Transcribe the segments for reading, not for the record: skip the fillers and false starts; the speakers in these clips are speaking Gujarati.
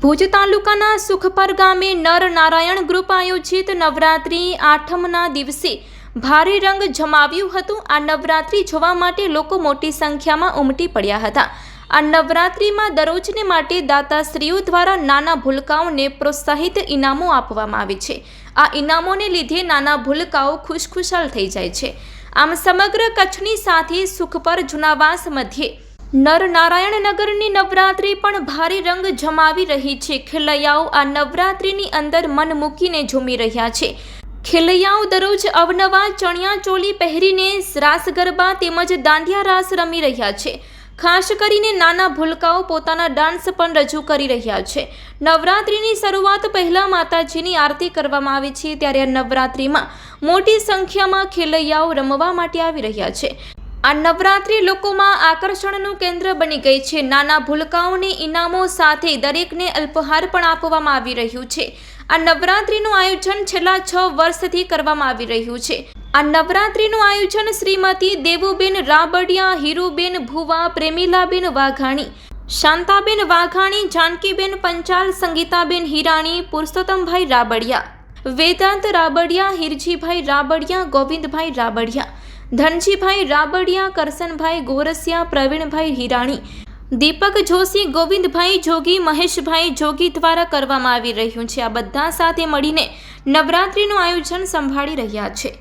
ભુજ તાલુકાના સુખપર ગામે નર નારાયણ ગ્રુપ આયોજિત નવરાત્રી આઠમના દિવસે ભારે રંગ જમાવ્યું હતું। આ નવરાત્રી જોવા માટે લોકો મોટી સંખ્યામાં ઉમટી પડ્યા હતા। આ નવરાત્રીમાં દરરોજને માટે દાતાશ્રીઓ દ્વારા નાના ભૂલકાઓને પ્રોત્સાહિત ઇનામો આપવામાં આવે છે। આ ઇનામોને લીધે નાના ભૂલકાઓ ખુશખુશાલ થઈ જાય છે। આમ સમગ્ર કચ્છની સાથે સુખપર જુનાવાસ મધ્યે નર નારાયણ નગરની નવરાત્રી પણ ભારે રંગ જમાવી રહી છે। ખેલૈયાઓ આ નવરાત્રીની અંદર મન મૂકીને ઝૂમી રહ્યા છે। ખેલૈયાઓ દરરોજ અવનવા ચણિયા ચોલી પહેરીને રાસ ગરબા તેમજ દાંડિયા રાસ રમી રહ્યા છે। ખાસ કરીને નાના ભૂલકાઓ પોતાના ડાન્સ પણ રજૂ કરી રહ્યા છે। નવરાત્રીની શરૂઆત પહેલા માતાજીની આરતી કરવામાં આવે છે, ત્યારે આ નવરાત્રીમાં મોટી સંખ્યામાં ખેલૈયાઓ રમવા માટે આવી રહ્યા છે। આ નવરાત્રી લોકોમાં આકર્ષણનું કેન્દ્ર બની ગઈ છે। નાના ભૂલકાઓને ઇનામો સાથે દરેકને અલ્પહાર પણ આપવામાં આવી રહ્યું છે। આ નવરાત્રીનું આયોજન છેલ્લા 6 વર્ષથી કરવામાં આવી રહ્યું છે। આ નવરાત્રીનું આયોજન શ્રીમતી દેવુબેન રાબડિયા, હીરુબેન ભુવા, પ્રેમીલાબેન વાઘાણી, શાંતાબેન વાઘાણી, જાનકીબેન પંચાલ, સંગીતાબેન હિરાણી, પુરુષોત્તમભાઈ રાબડિયા, વેદાંત રાબડિયા, હિરજીભાઈ રાબડિયા, ગોવિંદભાઈ રાબડિયા, ધનજીભાઈ રાબડિયા, કરસનભાઈ ગોરસિયા, પ્રવીણભાઈ હિરાણી, દીપક જોશી, ગોવિંદભાઈ જોગી, મહેશભાઈ જોગી દ્વારા કરવામાં આવી રહ્યું છે। આ બધા સાથે મળીને નવરાત્રીનું આયોજન સંભાળી રહ્યા છે।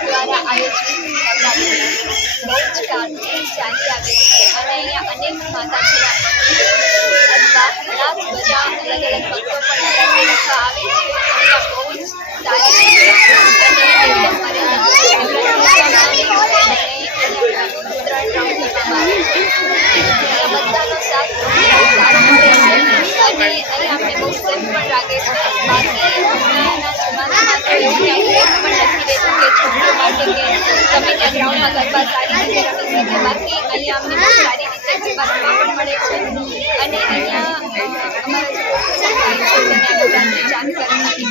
દ્વારા આયોજિત નવરાત્રી બહુ જ પ્યારથી ચાલી આવે છે અને અહીંયા અનેક માતાજીના લાખ બધા અલગ અલગ ભક્તો પણ રાખવા આવે છે। અહીંયા બહુ જ સારી રીતે અને એકદમ બધાનો સાથ સારો મળે છે અને અહીંયા અમને બહુ સેફ પણ લાગે છે। બાકી હમણાંના જમાનામાં તો એવું ક્યાંય પણ નથી રહેતું કે છોકરીઓ માટે કે તમે ત્યાં ગ્રાઉન્ડમાં ગરબા સારી રીતે રમી શકે। બાકી અહીંયા અમને બહુ સારી રીતે ગરબા રમવા પણ મળે છે અને અહીંયા અમારા જે ભાઈ છે જેને નવરાત્રી ચાલુ કરવાની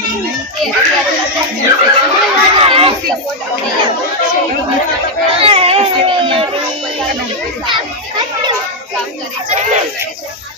તે અત્યારે સપોર્ટ અમને અહીંયા છે અમારા માટે પણ અને અહીંયા બધા કામ કરે છે।